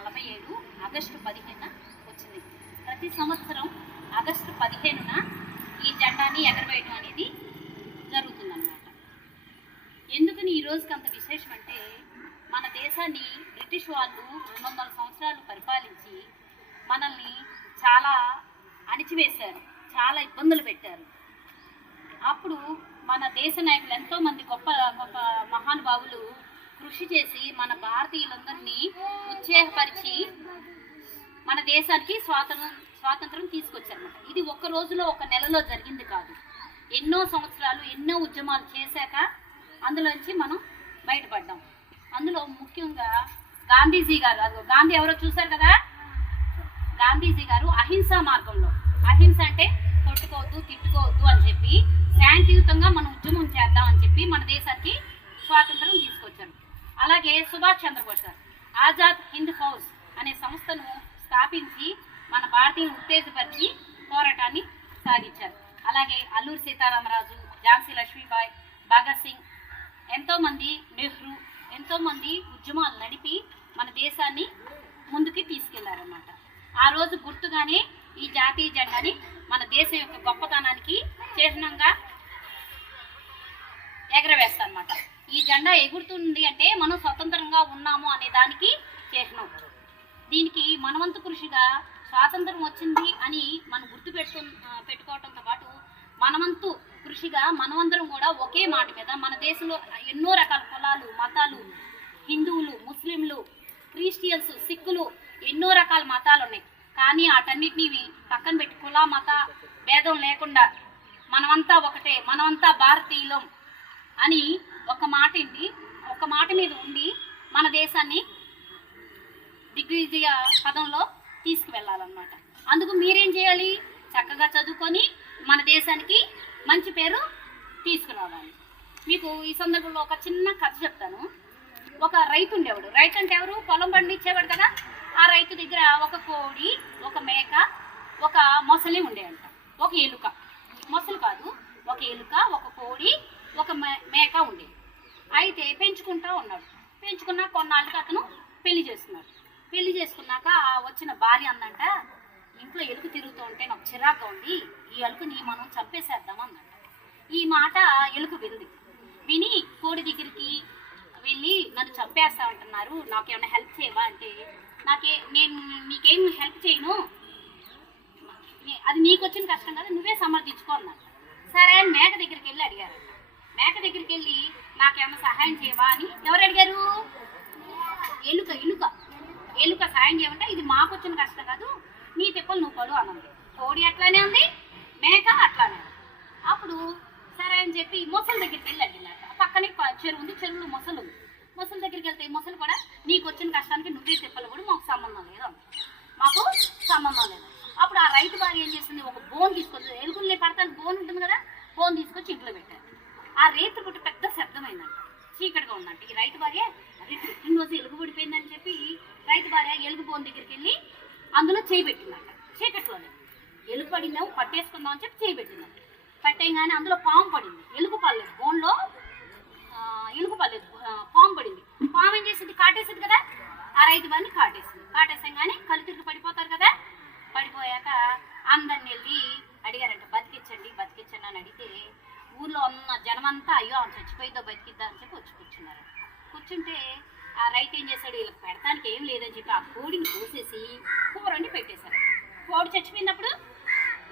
నలభై ఏడు ఆగస్టు పదిహేనున వచ్చింది. ప్రతి సంవత్సరం ఆగస్టు పదిహేనున ఈ జెండాని ఎగరవేయడం అనేది జరుగుతుందన్నమాట. ఎందుకని ఈ అంత విశేషం అంటే మన దేశాన్ని బ్రిటిష్ వాళ్ళు రెండు వందల సంవత్సరాలు పరిపాలించి మనల్ని చాలా అణిచివేశారు చాలా ఇబ్బందులు పెట్టారు. అప్పుడు మన దేశ నాయకులు ఎంతోమంది గొప్ప గొప్ప మహానుభావులు కృషి చేసి మన భారతీయులందరినీ ఉత్సాహపరిచి మన దేశానికి స్వాతంత్రం స్వాతంత్రం తీసుకొచ్చారన్నమాట. ఇది ఒక్క రోజులో ఒక నెలలో జరిగింది కాదు. ఎన్నో సంవత్సరాలు ఎన్నో ఉద్యమాలు చేశాక అందులోంచి మనం బయటపడ్డాం. అందులో ముఖ్యంగా గాంధీజీ గారు అదిగో గాంధీ ఎవరో చూశారు కదా? గాంధీజీ గారు అహింసా మార్గంలో. అహింస అంటే కొట్టుకోవద్దు తిట్టుకోవద్దు అని చెప్పి శాంతియుతంగా మనం ఉద్యమం చేద్దాం అని చెప్పి మన దేశానికి స్వాతంత్రం తీసుకు అలాగే సుభాష్ చంద్రబోస్ గారు. ఆజాద్ హింద్ హౌస్ అనే సంస్థను స్థాపించి మన భారతీయులు ఉత్తేజపరిచి పోరాటాన్ని సాగించారు. అలాగే అల్లూరి సీతారామరాజు ఝాన్సీ లక్ష్మీబాయ్ భగత్ సింగ్ ఎంతోమంది నెహ్రూ ఎంతోమంది ఉద్యమాలు నడిపి మన దేశాన్ని ముందుకి తీసుకెళ్ళారన్నమాట. ఆ రోజు గుర్తుగానే ఈ జాతీయ జెండాని మన దేశం యొక్క గొప్పతనానికి చిహ్నంగా ఎగరవేస్తారన్నమాట. ఈ జెండా ఎగురుతుంది అంటే మనం స్వతంత్రంగా ఉన్నాము అనే దానికి చిహ్నం దీనికి మనవంతు కృషిగా స్వాతంత్రం వచ్చింది అని మనం గుర్తు పెట్టు పెట్టుకోవడంతో పాటు మనవంతు కృషిగా మనమందరం కూడా ఒకే మాట మీద మన దేశంలో ఎన్నో రకాల కులాలు మతాలు హిందువులు ముస్లింలు క్రిస్టియన్స్ సిక్కులు ఎన్నో రకాల మతాలు ఉన్నాయి. కానీ వాటన్నిటిని పక్కన పెట్టి కుల మత భేదం లేకుండా మనమంతా ఒకటే మనమంతా భారతీయులం. అని ఒక మాట ఏంటి? ఒక మాట మీద ఉండి మన దేశాన్ని దిగ్విజయ పదంలో తీసుకువెళ్ళాలన్నమాట. అందుకు మీరేం చేయాలి? చక్కగా చదువుకొని మన దేశానికి మంచి పేరు తీసుకురావాలి. మీకు ఈ సందర్భంలో ఒక చిన్న కథ చెప్తాను. ఒక రైతు ఉండేవాడు. రైతు అంటే ఎవరు? పొలం పండించేవాడు కదా. ఆ రైతు దగ్గర ఒక కోడి ఒక మేక ఒక మొసలి ఉండేయంట. ఒక ఎలుక. మొసలు కాదు ఒక ఎలుక ఒక కోడి ఒక మే- మేక ఉండేది అయితే పెంచుకుంటా ఉన్నాడు. పెంచుకున్న కొన్నాళ్ళకి అతను పెళ్ళి చేసుకున్నాడు పెళ్ళి చేసుకున్నాక ఆ వచ్చిన భార్య అందంట ఇంట్లో ఎలుక తిరుగుతూ ఉంటే నాకు చిరాగ్గా ఉంది. ఈ ఎలుకని మనం చంపేసేద్దాం అందంట. ఈ మాట ఎలుక వింది. విని కోడి దగ్గరికి వెళ్ళి నన్ను చంపేస్తా ఉంటున్నారు నాకేమైనా హెల్ప్ చేయవా? అంటే నాకే నేను నీకేం హెల్ప్ చేయను. అది నీకు వచ్చిన కష్టం కదా నువ్వే సమర్థించుకో అన్నాడు. సరే మేక దగ్గరికి వెళ్ళి అడిగారు మేక దగ్గరికి వెళ్ళి నాకేమైనా సహాయం చేయవా అని ఎవరు అడిగారు ఎలుక ఎలుక. ఎలుక సాయం చేయమంటే ఇది మాకు వచ్చిన కష్టం కాదు నీ తిప్పలు నువ్వు పడు అన్నది. కోడి అట్లానే ఉంది మేక అట్లానే ఉంది. అప్పుడు సరే అని చెప్పి మొసలు దగ్గరికి వెళ్ళి అడిగినారు పక్కనే చెరువు ఉంది చెరువులో మొసలు ఉంది. మొసలు దగ్గరికి వెళ్తే ఈ మొసలు కూడా నీకు వచ్చిన కష్టానికి నువ్వే తిప్పలు కూడా మాకు సంబంధం లేదు మాకు సంబంధం లేదు. అప్పుడు ఆ రైతు భార్య ఏం చేస్తుంది ఒక బోన్ తీసుకొచ్చి ఎలుకల్ని పడతానికి బోన్ ఉంటుంది కదా బోన్ తీసుకొచ్చి ఇంట్లో పెట్టారు. ఆ రేతు పుట్టి పెద్ద శబ్దమైందంట. చీకటిగా ఉందంట. ఈ రైతు భార్య అరే పుట్టినరోజు ఎలుగు పడిపోయిందని చెప్పి రైతు భార్య ఎలుగు బోన్ దగ్గరికి వెళ్ళి అందులో చేయి పెట్టిందంట. చీకట్లోనే. ఎలుగు పడిందేమో పట్టేసుకుందాం అని చెప్పి చేయి పెట్టిందంట. పట్టేయగానే అందులో పాము పడింది. ఎలుగు పడలేదు. బోన్లో ఎలుగు పడలేదు. పాము పడింది. పాము ఏం చేసింది? కాటేసింది కదా? ఆ రైతు బారిని కాటేసింది. కాటేసంగానే కళ్ళు తిరిగి పడిపోతారు కదా? పడిపోయాక అందరిని వెళ్ళి అడిగారంట బతికించండి బతికించండి అని అడిగితే ఊర్లో జనమంతా అయ్యో ఆమె చచ్చిపోయిందో బతికిద్దా? అని చెప్పి వచ్చి కూర్చున్నారు. కూర్చుంటే ఆ రైతు ఏం చేశాడు? వీళ్ళకి పెడతానికి ఏం లేదని చెప్పి ఆ కోడిని కోసేసి కూర వండి పెట్టేశారు. కోడి చచ్చిపోయినప్పుడు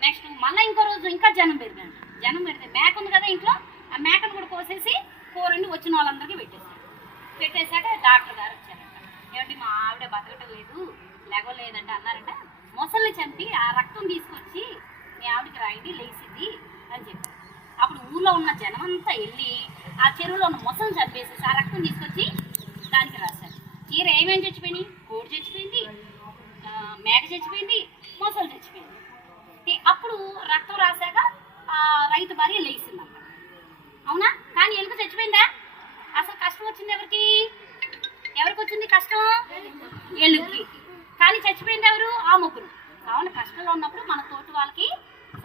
నెక్స్ట్ మళ్ళీ ఇంకో రోజు ఇంకా జనం పెరిగాడు జనం పెడితే మేక ఉంది కదా ఇంట్లో ఆ మేకను కూడా కోసేసి కూరండి వచ్చిన వాళ్ళందరికీ పెట్టేశారు. పెట్టేశాక డాక్టర్ గారు వచ్చారంట. ఏమండి మా ఆవిడ బతకటం లేదు లేగలేదంటే అన్నారంట. మొసల్ని చంపి ఆ రక్తం తీసుకొచ్చి మీ ఆవిడకి రాయండి లేచి ఊర్లో ఉన్న జనం అంతా వెళ్ళి ఆ చెరువులో ఉన్న మొసలు చంపేసేసి ఆ రక్తం తీసుకొచ్చి దానికి రాశారు. చీర ఏమేమి చచ్చిపోయినాయి? కోడి చచ్చిపోయింది మేక చచ్చిపోయింది మొసలు చచ్చిపోయింది. అప్పుడు రక్తం రాశాక ఆ రైతు భార్య లేచింది అవునా? కానీ ఎలుక చచ్చిపోయిందా? అసలు కష్టం వచ్చింది ఎవరికి? ఎవరికి వచ్చింది కష్టం? ఎలుగుకి కానీ చచ్చిపోయింది ఎవరు? ఆ ముగ్గురు కావున కష్టంలో ఉన్నప్పుడు మన తోటి వాళ్ళకి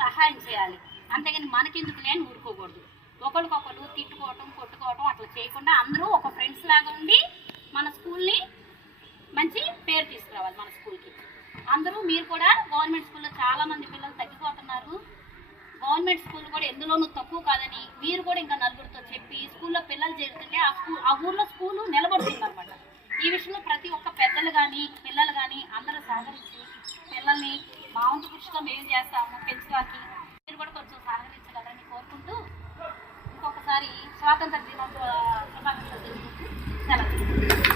సహాయం చేయాలి. అంతేగాని మనకెందుకు లేని ఊరుకోకూడదు. ఒకరికొకరు తిట్టుకోవటం కొట్టుకోవటం అట్లా చేయకుండా అందరూ ఒక ఫ్రెండ్స్ లాగా ఉండి మన స్కూల్ని మంచి పేరు తీసుకురావాలి మన స్కూల్కి. అందరూ మీరు కూడా గవర్నమెంట్ స్కూల్లో చాలామంది పిల్లలు తగ్గిపోతున్నారు. గవర్నమెంట్ స్కూల్ కూడా ఎందులోనూ తక్కువ కాదని మీరు కూడా ఇంకా నలుగురితో చెప్పి స్కూల్లో పిల్లలు చేరుతుంటే ఆ స్కూల్ ఆ ఊర్లో స్కూలు నిలబడుతుంది అనమాట ఈ విషయంలో ప్రతి ఒక్క పెద్దలు కానీ పిల్లలు కానీ అందరూ సహకరించి పిల్లల్ని మా వంతు కృషితో మేము చేస్తాము పెంచడానికి కూడా కొంచెం సహకరించగలరని కోరుకుంటూ ఇంకొకసారి స్వాతంత్ర దినోత్సవ శుభాకాంక్షలు తెలుసుకుంటూ సెలవు.